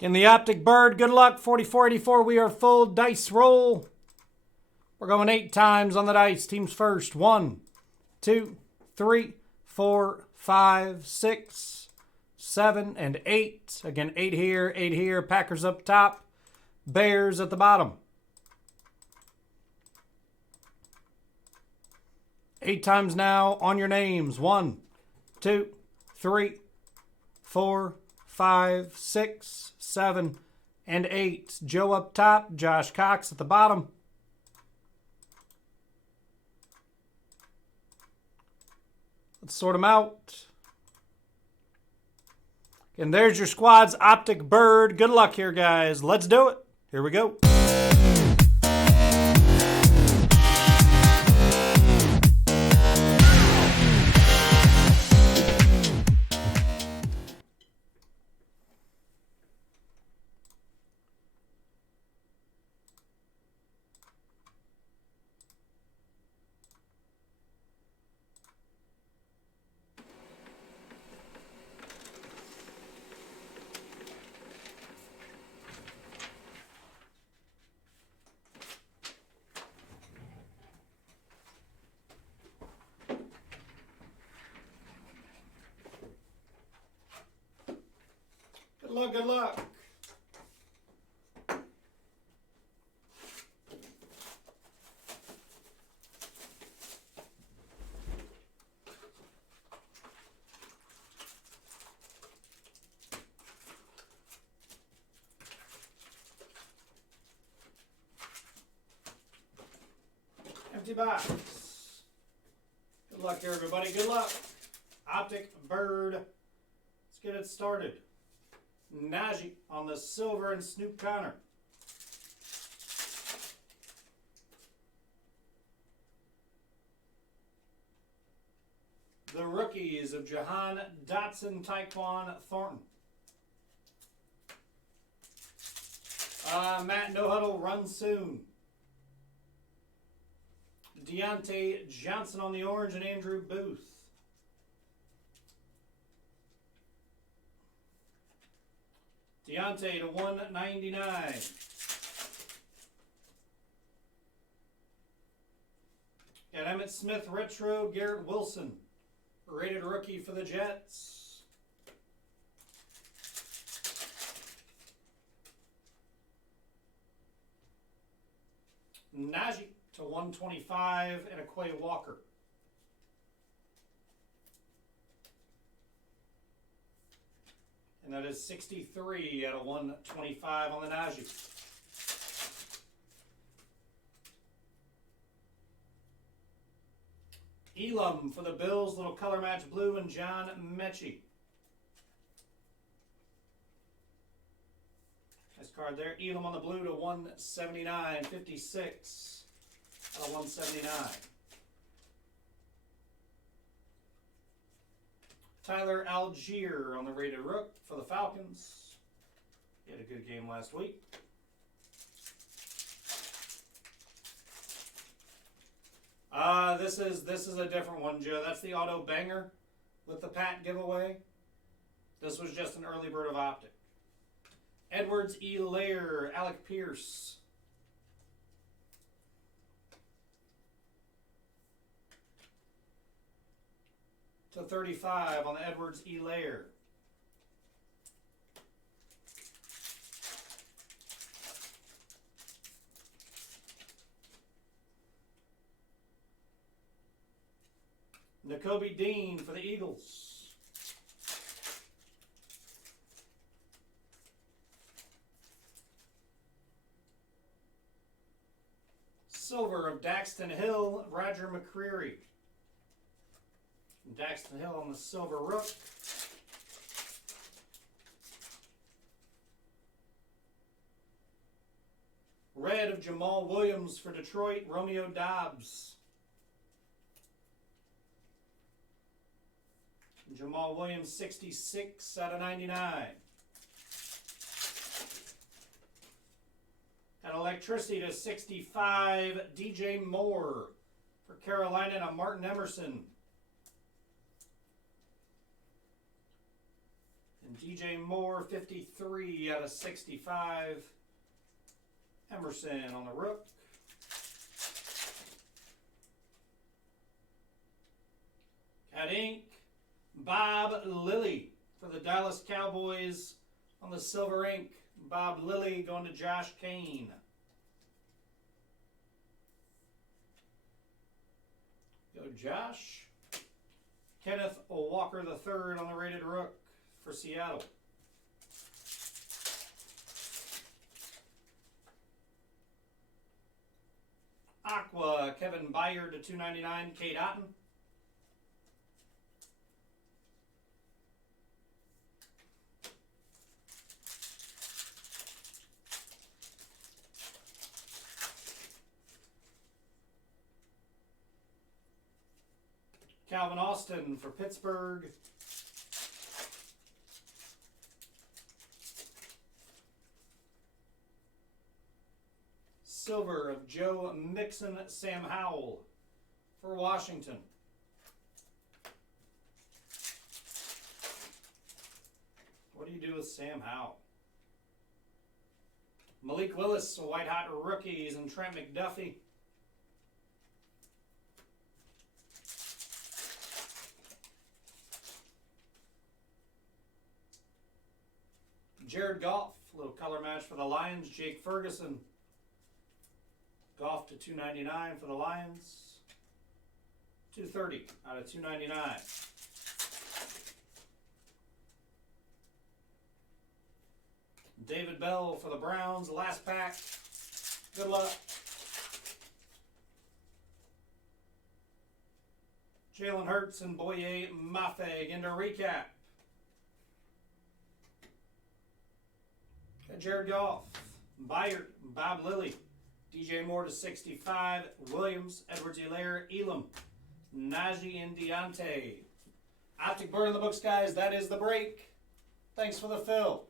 In the Optic Bird, good luck. 4484, we are full dice roll. We're going 8 times on the dice. Teams first. 1, 2, 3, 4, 5, 6, 7, and 8. Again, 8 here, 8 here. Packers up top. Bears at the bottom. 8 times now on your names. 1, 2, 3, 4, 5, 6, 7, and 8. Joe up top. Josh Cox at the bottom. Let's sort them out. And there's your squad's Optic Bird. Good luck here, guys. Let's do it. Here we go. Good luck, good luck. Empty box. Good luck here, everybody. Good luck. Optic Bird. Let's get it started. Najee on the silver and Snoop Connor. The rookies of Jahan Dotson, Tyquan Thornton. Matt No Huddle, run soon. Deontay Johnson on the orange and Andrew Booth. Deontay to 199. And Emmitt Smith retro, Garrett Wilson. Rated rookie for the Jets. Najee to 125 and Quay Walker. And that is 63 out of 125 on the Najee. Elam for the Bills, little color match blue, and John Mechie. Nice card there. Elam on the blue to 179, 56 out of 179. Tyler Algier on the rated rook for the Falcons. He had a good game last week. This is a different one, Joe. That's the auto banger with the Pat giveaway. This was just an early bird of Optic. Edwards E. Lair, Alec Pierce. To 35 on the Edwards E. Lair. Nakobe Dean for the Eagles. Silver of Daxton Hill, Roger McCreary. Daxton Hill on the silver rook. Red of Jamal Williams for Detroit, Romeo Dobbs. Jamal Williams, 66 out of 99. And electricity to 65, DJ Moore for Carolina, and a Martin Emerson. And DJ Moore, 53 out of 65. Emerson on the rook. Cat ink. Bob Lilly for the Dallas Cowboys on the silver ink. Bob Lilly going to Josh Kane. Go Josh. Kenneth Walker III on the rated rook for Seattle. Aqua, Kevin Byard to 299. Kate Otten. Calvin Austin for Pittsburgh. Silver of Joe Mixon, Sam Howell for Washington. What do you do with Sam Howell? Malik Willis, white hot rookies, and Trent McDuffie. Jared Goff, little color match for the Lions. Jake Ferguson. Goff to 299 for the Lions. 230 out of 299. David Bell for the Browns. Last pack. Good luck. Jalen Hurts and Boye Mafe into recap. Jared Goff, Byard, Bob Lilly, DJ Moore to 65, Williams, Edwards-Helaire, Elam, Najee and Deontay. Optic Bird in the books, guys. That is the break. Thanks for the fill.